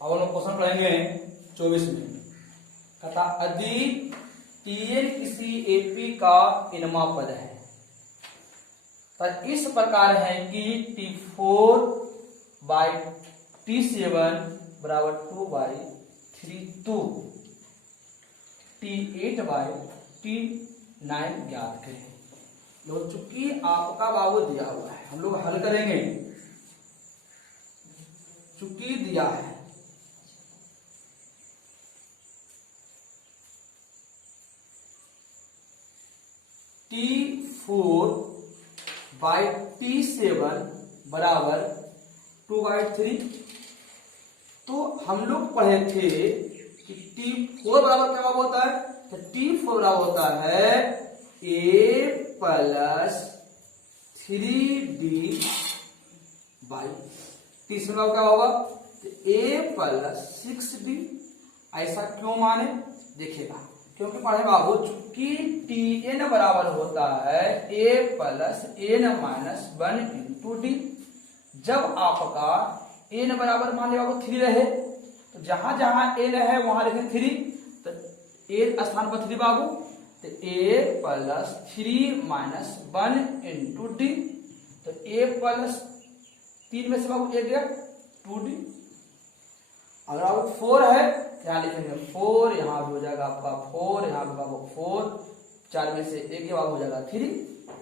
अब हम लोग क्वेश्चन पढ़ेंगे 24 में। कहता यदि Tn किसी एपी का इनमा पद है तो इस प्रकार है कि T4/T7 बराबर 2/3 तो T8/T9 ज्ञात करें। लो चूंकि आपका बाबू दिया हुआ है हम लोग हल करेंगे, चूंकि दिया है T4/T7 बराबर 2/3। तो हम लोग पढ़े थे कि T4 बराबर क्या होता है, तो T4 बराबर होता है A+3D/T7 बराबर क्या होगा, तो A+6D। ऐसा क्यों माने देखिएगा, क्योंकि पढ़े बाबू चूंकि Tn बराबर होता है A+n-1 इंटू डी। जब आपका n बराबर मान लिया बाबू 3 रहे तो जहां जहां n है वहां लिखें 3, तो a स्थान पर 3 बाबू, तो A+3-1 इंटू डी। तो A+3 में से बाबू एक गया 2d। अगर आपको 4 है यहाँ लिखेंगे 4, यहाँ भी हो जाएगा आपका 4, यहाँ भी बाबू 4, 4 में से एक बाबू हो जाएगा 3,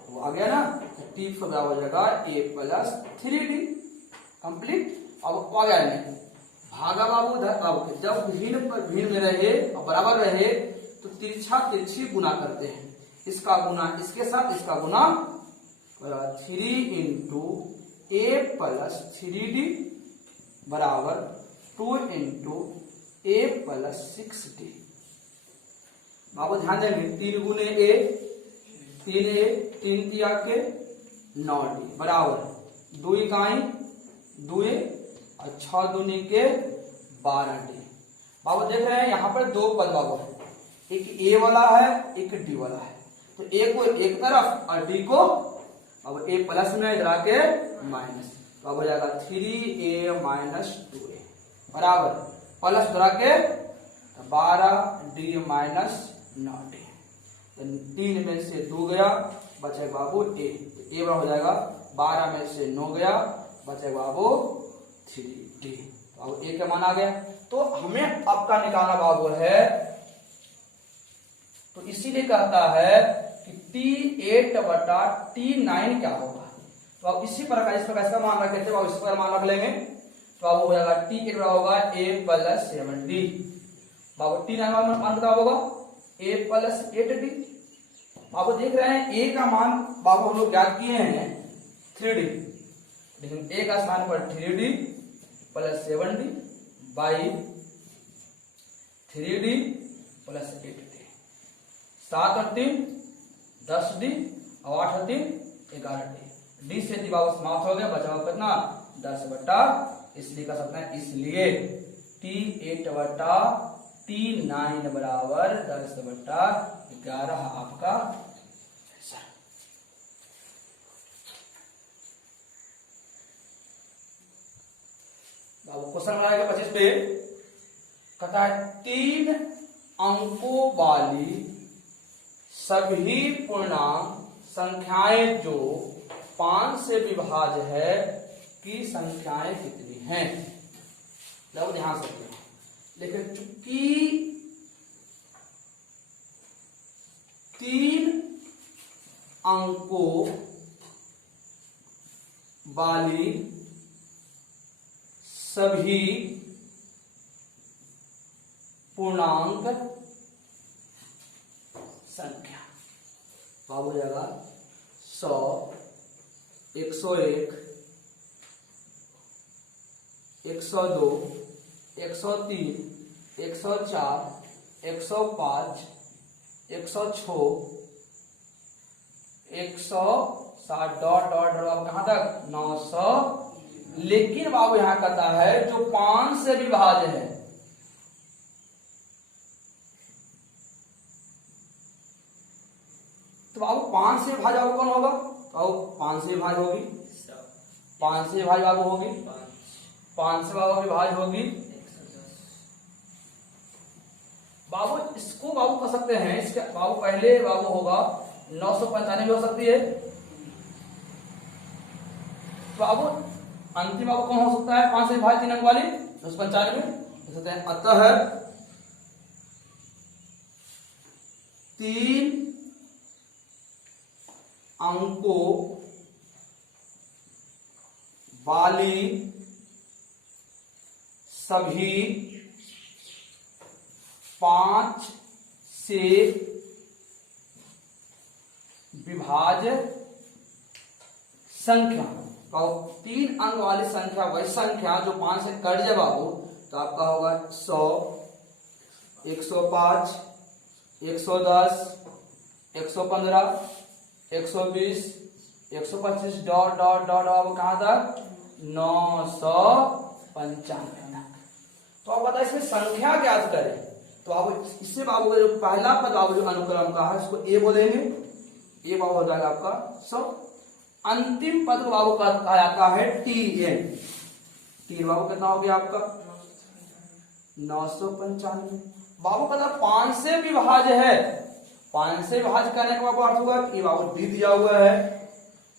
वो आ गया ना। T4 बराबर हो जाएगा A+3D कंप्लीट। अब आ गया नहीं भागा बाबू उधर, जब भिन्न पर भिन्न में रहे और बराबर रहे तो तिरछा तिरछी गुना करते हैं, इसका गुना इसके साथ, इसका गुना 3 इंटू A+3D बराबर 2 इंटू A+6D। बाबू ध्यान देंगे 3 गुने A 3A 3 तिया के 9D बराबर 2 इकाई 2A और 6 दूनी के 12D। बाबू देख रहे हैं यहाँ पर दो पद बाबू है, एक A वाला है एक D वाला है। तो A को एक तरफ और D को अब A प्लस में इधर आके माइनस, तो अब हो जाएगा 3A-2A बराबर प्लस इधर आके 12D-9D। 3 में से 2 गया बचे बाबू A, तो A बराबर हो जाएगा 12 में से 9 गया बचे बाबू 3D। तो अब A का मान आ गया। तो हमें आपका निकालना बाबू है, तो इसीलिए कहता है कि T8/T9 क्या होगा। तो अब इसी प्रकार इस प्रकार इसका मान रख लेते हैं, इस प्रकार मान रख लेंगे तो अब हो जाएगा T8 बराबर होगा A+7D। बाबू T9 मान कितना होगा A+8D। बाबू देख रहे हैं A का मान बाबू हम लोग ज्ञात किए हैं 3D, लेकिन A का स्थान पर 3D + 7D by 3D + 8D। 7 और 3 10D और 8 और 3 11D। D से D बाबू समाप्त हो गया, बचा हुआ कितना 10/, इसलिए कर सकते हैं, इसलिए T8/T9 बराबर 10/11 आपका आंसर। बाबू क्वेश्चन बनाएगा 25 पे। कहता है 3 अंकों वाली सभी पूर्णांक संख्याएं जो 5 से विभाज्य है की संख्याएं कितनी हैं। लो ध्यान से देखो, लेकिन चूंकि 3 अंकों वाली सभी पूर्णांक संख्या बाबू जाएगा 100 101 102 103 104 105 106 160 डॉट डॉट डॉट कहां तक 900। लेकिन बाबू यहां कहता है जो 5 से विभाज्य है, तो बाबू 5 से विभाज्य बाबू कौन होगा, तो 5 से विभाज्य होगी 5 से विभाज्य बाबू होगी 5 से बाबू विभाज्य होगी बाबू इसको बाबू कर सकते हैं, इसके बाबू पहले बाबू होगा 995 हो सकती है, बाबू अंतिम बाबू कौन हो सकता है 5 से विभाजित 3 अंक वाली 995 हो सकते हैं। अतः 3 अंकों वाली सभी 5 से विभाज्य संख्या, तो 3 अंक वाली संख्या वही संख्या जो 5 से कट जाए बाबू, तो आपका होगा 100, 105, 110, 115, 120, 125 डॉट डॉट डॉट अब कहां तक 995 तक। तो आप बताइए इसमें संख्या ज्ञात करें, तो आप इससे बाबू का जो पहला पद बाबू जो अनुक्रम का है उसको ए बोलेंगे, ए बाबू हो जाएगा आपका 100। अंतिम पद को बाबू कहा जाता है टीएन, टी बाबू कितना हो गया आपका 995। बाबू पता 5 से विभाज्य है, 5 से विभाज्य करने का बाबू अर्थ होगा कि बाबू डी दिया हुआ है,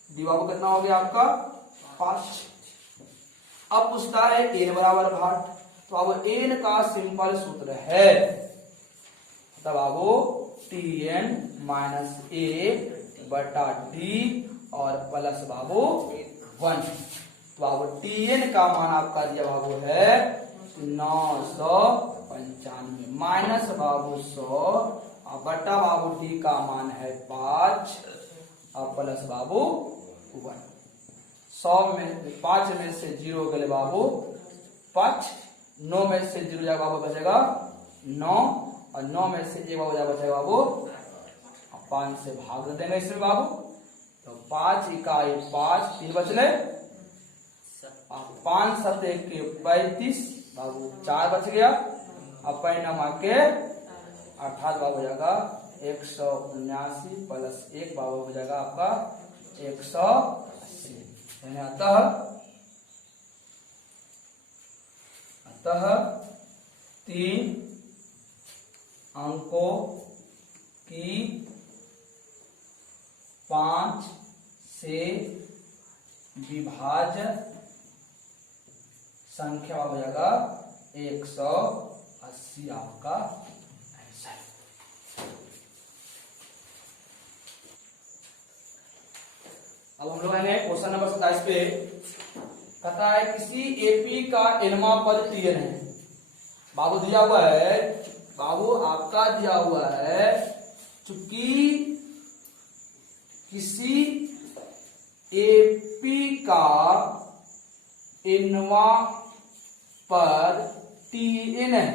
डी बाबू कितना हो गया आपका 5। अब पूछता है एन बराबर भाट, तो बाबू एन का सिंपल सूत्र है तब बाबू टी एन माइनस ए बटा डी और प्लस बाबू 1। तो बाबू टी एन का मान आपका दिया बाबू है 995 माइनस बाबू 100 और बटा बाबू डी का मान है 5 और प्लस बाबू 1। 100 में 5 में से 0 गले बाबू 5, 9 में से 0 जाएगा बाबू बचेगा 9 और 9 में से 1 बाबू बचेगा बाबू 5 से भाग देंगे इसमें बाबू, तो 5 इकाई 5 3 बचले 5 सत्ते के 35 बाबू 4 बच गया, अब परिणाम के अर्थात बाबू हो जाएगा 179 प्लस 1 बाबू हो जाएगा आपका 180। अतः 3 अंकों की 5 से विभाज्य संख्या हो जाएगा 180 आपका आंसर। अब हम लोग आएंगे क्वेश्चन नंबर 27 पे। कहता है किसी एपी का एनवा पद टीएन है, बाबू दिया हुआ है, बाबू आपका दिया हुआ है चूंकि किसी एपी का एनवा पर टीएन है।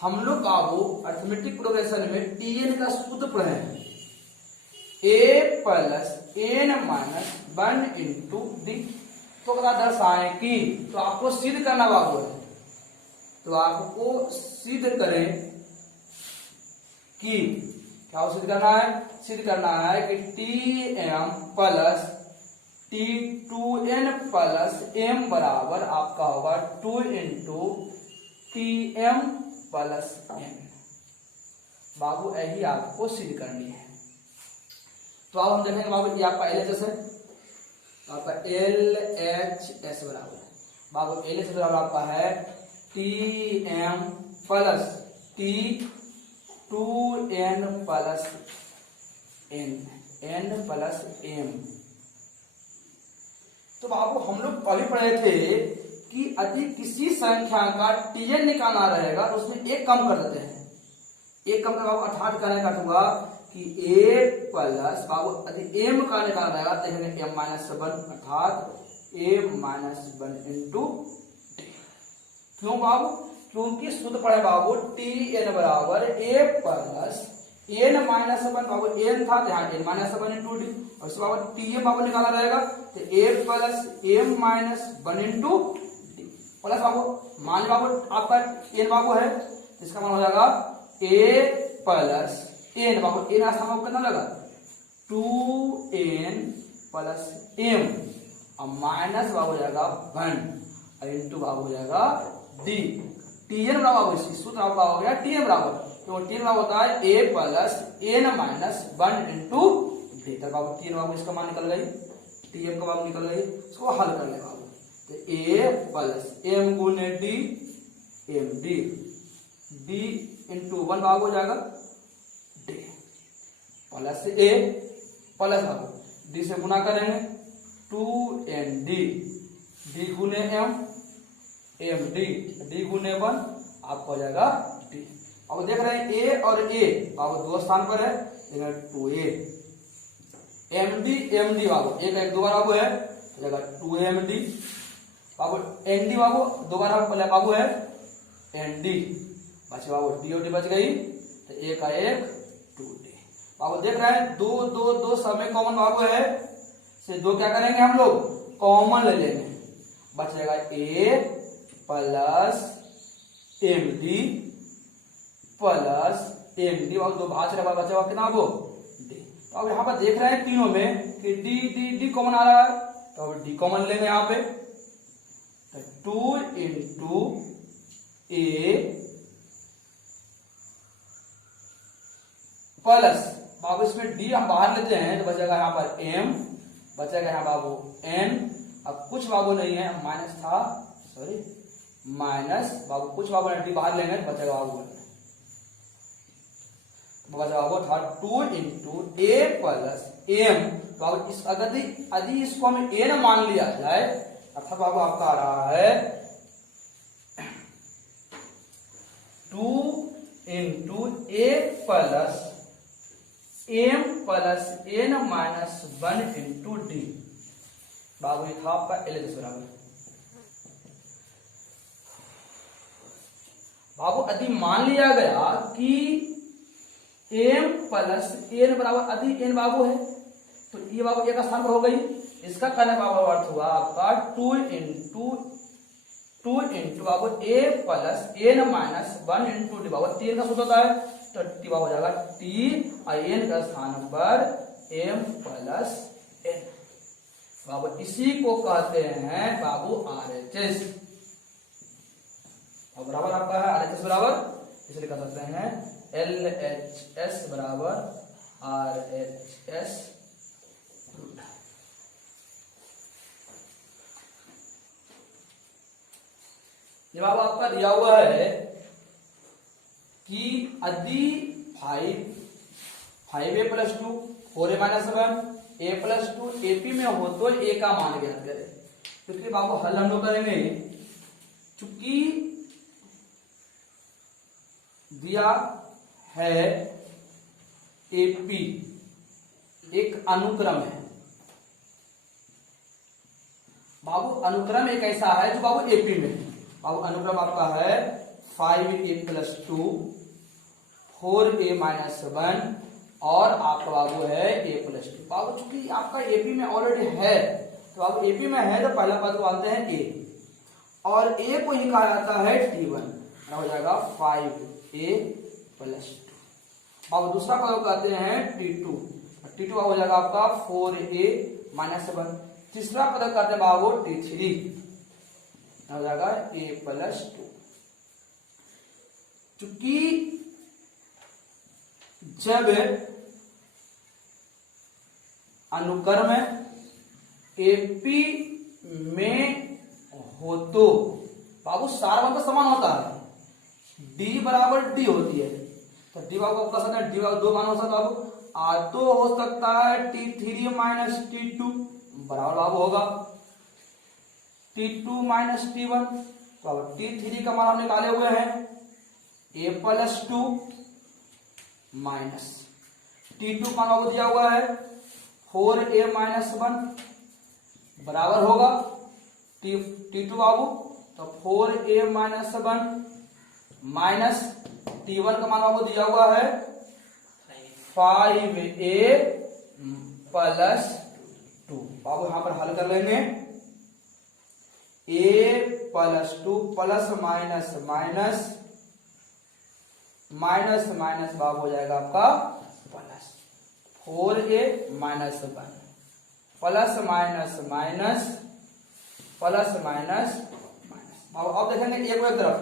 हम लोग बाबू अर्थमेटिक प्रोग्रेशन में टीएन का सूत्र पढ़े हैं, A plus N minus 1 into D. तो क्या दर्शाएं कि, तो आपको सिद्ध करना बाबू है, तो आपको सिद्ध करें कि क्या सिद्ध करना है, सिद्ध करना है कि T M plus T two N plus M बराबर आपका होगा 2 into T M plus N. बाबू यही आपको सिद्ध करनी है। तो अब हम देखेंगे बाबू ये आपका एल एच एस है, आपका एल एच एस बराबर बाबू एल एच एस बराबर आपका है t M plus T two N plus n, n plus m. तो बाबू हम लोग कल पढ़े थे कि यदि किसी संख्या का टीएन निकालना रहेगा तो उसमें एक कम कर देते हैं, एक कम कर बाबू अर्थात करने का होगा कि ए प्लस बाबू यदि एम का निकालना रहेगा देखेंगे एम माइनस 1 अर्थात एम माइनस 1 इंटू डी। क्यों बाबू, क्योंकि सूत्र पढ़े बाबू टी एन बराबर ए प्लस एन माइनस 1 बाबू एन था यहाँ एन माइनस 1 इंटू डी, और इसके बाबू टी एम बाबू निकालना रहेगा तो A plus M minus 1 into D plus बाबू मान बाबू आपका एन बाबू है, इसका मान हो जाएगा ए प्लस एन बाबू एन आसान बाबू कितना लगा 2n प्लस एम और माइनस बाबू हो जाएगा 1 और इंटू बाबू हो जाएगा डी। टीएन बराबर बाबू इसी सूत्र आपका हो गया टीएन बराबर, तो 3 बाबू होता है a plus n minus 1 into D. तब बाबू 3 बाबू इसका मान निकल गई, टीएम का बाबू निकल गई। इसको हल कर ले बाबू, तो a प्लस m गुने d m d, d into 1 बाबू हो जाएगा डी प्लस a प्लस बाबू डी से गुना करेंगे 2n डी, डी गुने m, एम डी, डी गुने 1 आपको हो जाएगा डी। अब देख रहे हैं ए और ए बाबू दो स्थान पर है, 2a एम डी बाबू एक एक दो बार बाबू है तो जाएगा 2m डी बाबू, एन डी बाबू दो बार बाबू है एन डी, बचे बाबू डी और डी बच गई, तो ए का एक 2d बाबू। देख रहे हैं दो दो दो सब में कॉमन बाबू है, से दो क्या करेंगे हम लोग कॉमन ले लेंगे, बच जाएगा a plus M D plus M D बाबू, दो भाग से बचा हुआ कितना वो डी। तो अब यहाँ पर देख रहे हैं तीनों में कि डी डी डी कॉमन आ रहा है, तो अब डी कॉमन लेंगे यहाँ पे, तो 2 इंटू ए प्लस बाबू इसमें डी हम बाहर लेते हैं तो बचेगा यहाँ पर m, बचेगा यहाँ बाबू n, अब कुछ बाबू नहीं है माइनस था, सॉरी माइनस बाबू कुछ बाबू डी बाहर लेंगे तो बचेगा बाबू बचा बाबू था 2 इंटू ए प्लस एम। तो बाबू इस यदि इसको हम n मान लिया जाए अर्थात बाबू आपका आ रहा है 2 into A plus M plus N minus 1 into D. बाबू ये था आपका एलएचएस बराबर। बाबू यदि मान लिया गया कि m प्लस एन बराबर यदि n बाबू है तो ये बाबू एक स्थान पर हो गई, इसका करने बाबू अर्थ हुआ आपका 2 इंटू बाबू a plus N minus 1 into D. बाबू 3 का सूत्र होता है तो टी बाबू हो जाएगा टी और एन का स्थान पर m प्लस एन। बाबू इसी को कहते हैं बाबू आरएचएस, और बराबर आपका है आरएचएस बराबर, इसलिए कह सकते हैं एलएचएस बराबर आरएचएस। ये बाबू आपका दिया हुआ है कि यदि 5a plus 2 4a minus 1 a plus 2 AP में हो तो a का मान ज्ञात करें। तो इसलिए बाबू हल हम लोग करेंगे, चूंकि दिया है एपी एक अनुक्रम है बाबू, अनुक्रम एक ऐसा है जो बाबू एपी में है। बाबू अनुक्रम आपका है 5a प्लस 2 4a माइनस 1 और आपका बाबू है a प्लस 2। बाबू चूंकि आपका एपी में ऑलरेडी है तो बाबू एपी में है तो पहला पद को आते हैं a, और a को ही कहा जाता है t1, हो जाएगा 5a प्लस 2। बाबू दूसरा पद को कहते हैं t2, t2 हो जाएगा आपका 4a माइनस 1। तीसरा पद कहते हैं बाबू t3, हो जाएगा a प्लस 2। चूंकि जब अनुक्रम एपी में हो तो बाबू सारा मान तो समान होता है, डी बराबर डी होती है, तो डी बाबू कह सकते हैं डी बाबू दो मान हो सकता है, आ तो हो सकता है t3 माइनस t2 बराबर बाबू होगा t2 माइनस t1। तो अब t3 का मान हम निकाले हुए हैं a प्लस 2 माइनस t2 मान बाबू दिया हुआ है 4a माइनस 1 बराबर होगा t2 बाबू, तो 4a माइनस 1 माइनस t1 का मान बाबू दिया हुआ है 5a प्लस 2। बाबू यहां पर हल कर लेंगे, a plus 2 plus minus minus minus minus बाबू हो जाएगा आपका plus 4a minus 1 plus minus minus plus minus minus. अब देखेंगे एक तरफ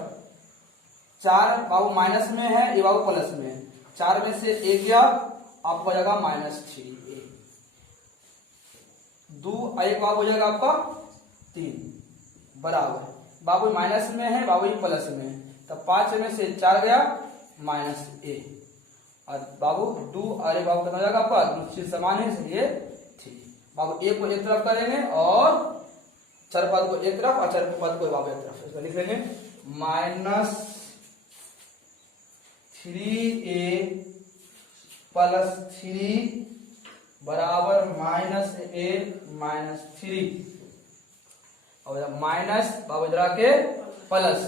4 बाबू माइनस में है, ये बाबू प्लस में है, 4 में से 1 गया आपको हो जाएगा -3a, 2 1 बाबू हो जाएगा आपका 3 बराबर, बाबू माइनस में है, बाबू प्लस में है, तो 5 में से 4 गया -a, और बाबू 2 और 1 बाबू कितना हो जाएगा आपका, दूसरी समान है इसलिए 3, बाबू एक को एक तरफ करेंगे और चरपद को एक तरफ और चरपद को बाबू एक तरफ, इसको लिख लेंगे -3a + 3 बराबर -a - 3, और माइनस बाबू इधर आके प्लस,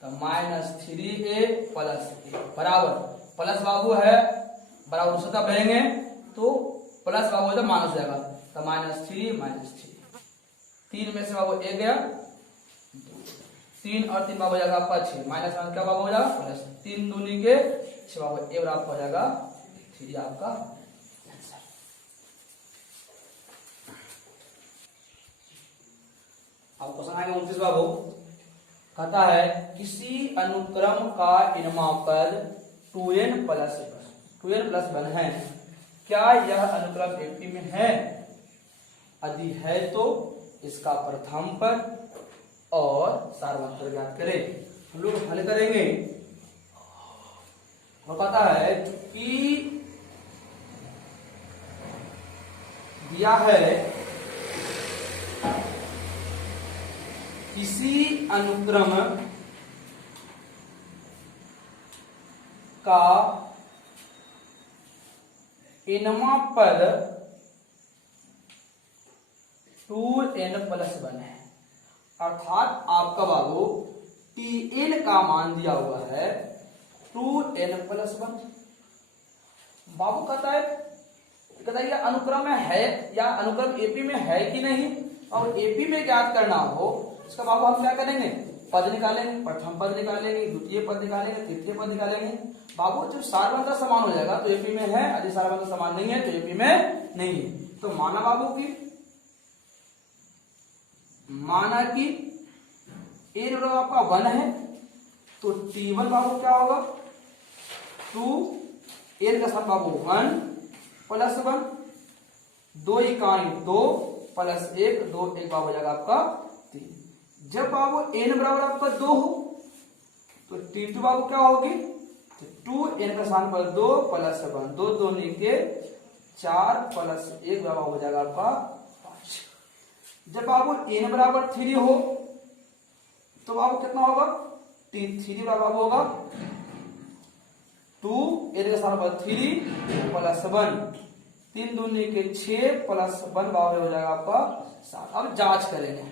तो -3a + a बराबर, प्लस बाबू है बराबर सतह बढ़ेंगे तो प्लस बाबू है तो माइनस हो जाएगा, तो -3 - 3, 3 में से बाबू 1 गया, 3 और 3 बाबू हो जाएगा आपका 6, माइनस क्या बाबू हो जाएगा प्लस, 3 दूनी के 6 बाबू, ए बराबर हो जाएगा 3 आपका आंसर। अब क्वेश्चन आएगा 29 बाबू, कहता है किसी अनुक्रम का इनमा पद 2n+1 है, क्या यह अनुक्रम एपी में है? यदि है तो इसका प्रथम पद और सार्वत्रिक ज्ञात करें। हम लोग हल करेंगे, वो कहता है कि दिया है किसी अनुक्रम का इनमा पद 2n+1 है, अर्थात आपका बाबू Tn का मान दिया हुआ है 2n+1। बाबू कहता है यह अनुक्रम में है या अनुक्रम एपी में है कि नहीं, और एपी में ज्ञात करना हो इसका बाबू हम क्या करेंगे, पद निकालेंगे, प्रथम पद निकालेंगे, द्वितीय पद निकालेंगे, तृतीय पद निकालेंगे। बाबू जब सारबंध समान हो जाएगा तो एपी में है, यदि सारबंध समान नहीं है तो एपी में नहीं है। तो माना बाबू की ए बराबर आपका 1 है, तो T1 बाबू क्या होगा 2, एन का साथ बाबू 1+1, 2 इकाई 2 + 1, 2 1 बाबू हो जाएगा आपका 3। जब बाबू n बराबर आपका 2 हो तो T2 बाबू क्या होगी, 2n का स्थान पर 2 + 1, 2 दूनी के 4 + 1 बाबू हो जाएगा आपका 5। जब बाबू n बराबर 3 हो तो बाबू कितना होगा, T3 बाबू होगा 2 n का स्थान पर 3 + 1, 3 दूनी के 6 + 1 बाबू हो जाएगा आपका 7। अब जांच करेंगे,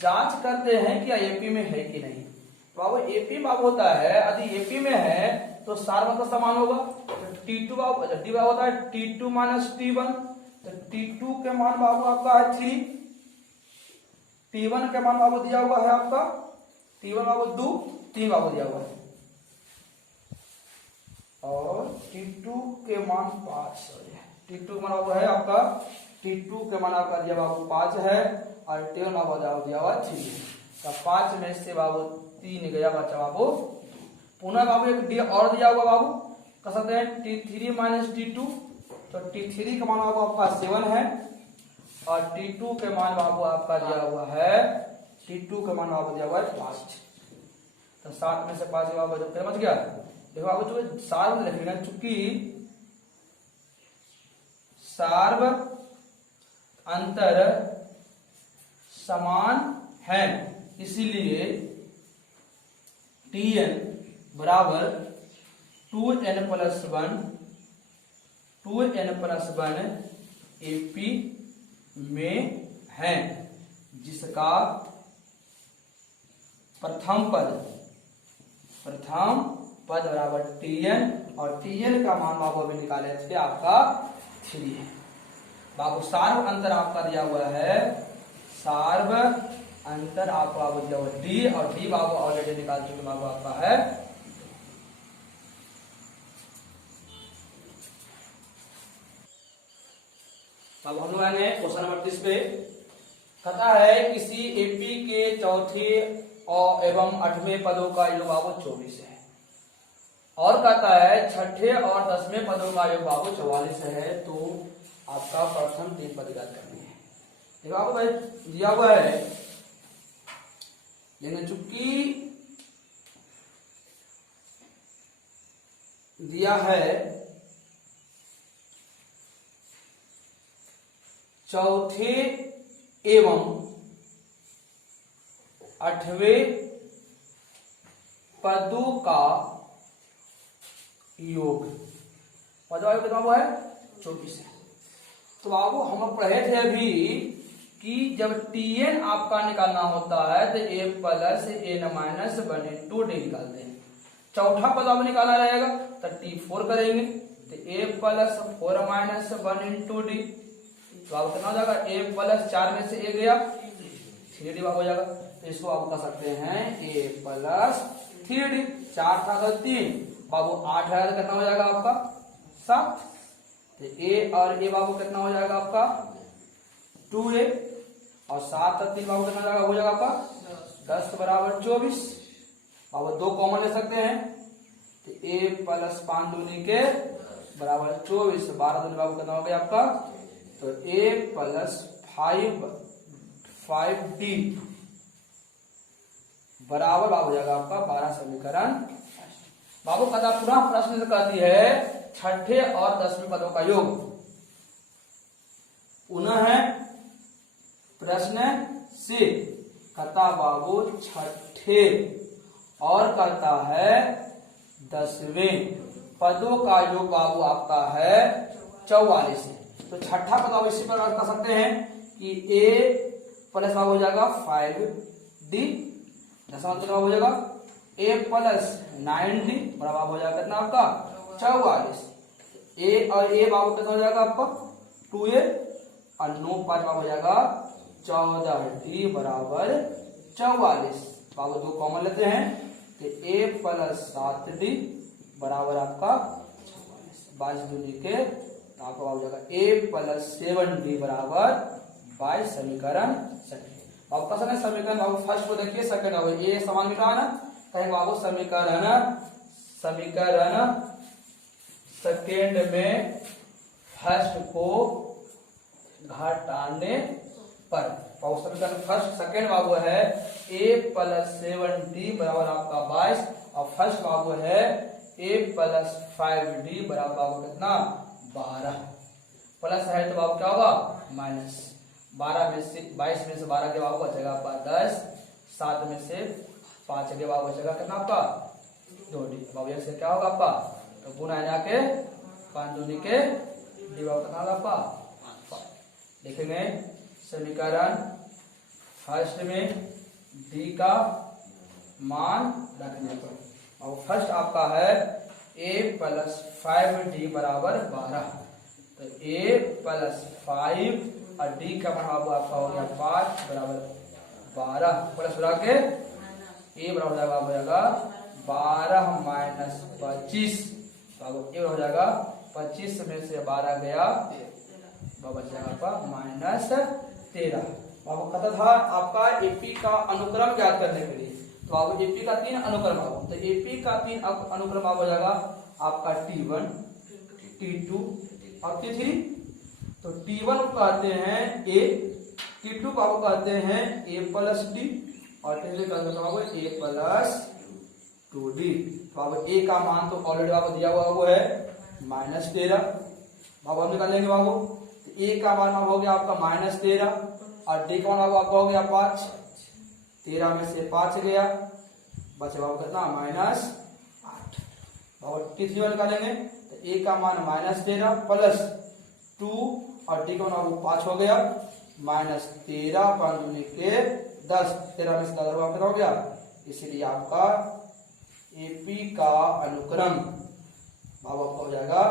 जांच करते हैं कि एपी में है कि नहीं। बाबू एपी बाबू होता है, यदि एपी में है तो सारबंध समान होगा, तो T2 बाबू डी बाबू होता है T2 - T1, तो T2 के मान बाबू आपका है 3, T1 के मान बाबू दिया हुआ है आपका T1 बाबू 2, 3 बाबू दिया हुआ है, और T2 के मान 5 T2 मान बाबू है आपका, T2 के मान आपका दिया बाबू 5 है, और T1 बाबू दिया हुआ 3 है, तो 5 में से बाबू 3 गया बचा बाबू। पुनः बाबू एक डी और दिया हुआ बाबू, कह सकते हैं T3 - T2, तो T3 का मान बाबू आपका 7 है, और T2 के मान बाबू आपका दिया हुआ है, T2 का मान बाबू दिया हुआ है 5, तो 7 में से 5 बाबू जब समझ गया। देखो बाबू जो सार्व लिखेगा, चूंकि सार्व अंतर समान है इसीलिए Tn बराबर 2n+1 एपी में है, जिसका प्रथम पद बराबर Tn, और Tn का मान बाबू अभी निकाले थे आपका 3 है। बाबू सार्व अंतर आपका दिया हुआ है, सार्व अंतर आपका बाबू दिया हुआ डी, और डी बाबू ऑलरेडी निकाल चुके बाबू आपका है। अब हम लोग आए क्वेश्चन नंबर 30 पे, कहता है किसी एपी के चौथे और एवं 8वें पदों का योग बाबू 24 है। और कहता है 6ठे और 10वें पदों का योग बाबू 44 है। तो आपका प्रथम 3 पद याद करनी है। देखो आपको भाई दिया हुआ है, लेकिन चूंकि दिया है चौथे एवं 8वें पदों का योग, पदों कितना हुआ है 24 है। तो बाबू हम लोग पढ़े थे अभी कि जब Tn आपका निकालना होता है तो a plus n minus 1/2 d निकालते हैं। चौथा पद अब निकालना रहेगा तो T4 करेंगे तो a प्लस 4 माइनस 1/2 d। तो आप कितना हो जाएगा, a प्लस 4 में से a गया 3d हो जाएगा। तो इसको आप कह सकते हैं a प्लस 3d। 4 था तो 3 बाबू 8 है तो कितना हो जाएगा आपका 7। तो a और a बाबू कितना हो जाएगा आपका 2a और 7 और 3 बाबू कितना हो जाएगा आपका 10 बराबर 24। बाबू 2 कॉमन ले सकते हैं तो a प्लस 5 दूनी के बराबर 24। 12 दूनी बाबू कितना हो गया आपका, तो a प्लस 5d बराबर बाबू हो जाएगा आपका 12 समीकरण। बाबू कदा पुनः प्रश्न से कहती है 6ठे और 10वें पदों का योग। पुनः है प्रश्न से कहता बाबू 6ठे और कहता है 10वें पदों का योग बाबू आपका है 44 है। तो छठा पद आप इसी प्रकार कर सकते हैं कि a प्लस बाबू हो जाएगा 5d, 10वां कितना हो जाएगा a प्लस 9d बराबर हो जाएगा कितना आपका 44। a और a बाबू कितना हो जाएगा आपका 2a और 9 5 बाबू हो जाएगा 14d बराबर 44। बाबू 2 कॉमन लेते हैं तो a प्लस 7d बराबर आपका 22 दूनी के आपका हो जाएगा a प्लस 7d बराबर 22 समीकरण सही। बाबू का समीकरण बाबू फर्स्ट को देखिए, सेकंड बाबू ये समान मिला है ना, कहेंगे बाबू समीकरण सेकंड में फर्स्ट को घटाने पर बाबू समीकरण फर्स्ट सेकंड बाबू है a प्लस 7d बराबर आपका 22 और फर्स्ट बाबू है a प्लस 5d बराबर बाबू कितना 12। प्लस है तो बाबू क्या होगा माइनस, 12 में से 22 में से 12 के बाबू बचेगा आपका 10, 7 में से 5 के बाबू बचेगा कितना आपका 2d। बाबू ऐसे क्या होगा आपका, तो गुना जाके 5 दूनी के डी बाबू कितना होगा आपका। देखेंगे समीकरण फर्स्ट में d का मान रखने पर और फर्स्ट आपका है a प्लस 5d बराबर 12। तो a प्लस 5 और d का मान आपका हो गया 5 बराबर 12 प्लस उड़ा के a बराबर हो जाएगा 12 माइनस 25। बाबू a हो जाएगा 25 में से 12 गया बच जाएगा आपका माइनस 13। बाबू कथा था आपका एपी का अनुक्रम ज्ञात करने के लिए। तो आपको एपी का 3 अनुक्रम आओ, तो एपी का 3 अनुक्रम हो जाएगा आपका T1 T2 और T3। तो T1 को कहते हैं a, T2 को आपको कहते हैं a प्लस d और T3 का आपको a प्लस 2d। तो आपको a का मान तो ऑलरेडी आपको दिया हुआ वो है माइनस 13। बाबू हम निकालेंगे बाबू, तो a का मान हो गया आपका माइनस 13 और d का मान आपका हो गया 5। 13 में से 5 गया बचे बाबू कितना माइनस 8। बाबू T3 निकालेंगे तो a का मान माइनस 13 प्लस 2 और d का मान 5 हो गया माइनस 13 5 दूनी के 10। 13 में से 10 कितना हो गया, इसलिए आपका एपी का अनुक्रम बाबू आपका हो जाएगा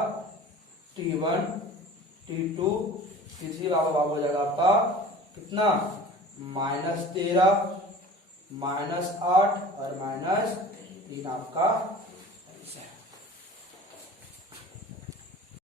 T1 T2 T3 बाबू हो जाएगा आपका कितना माइनस 13 माइनस 8 और माइनस 3 आपका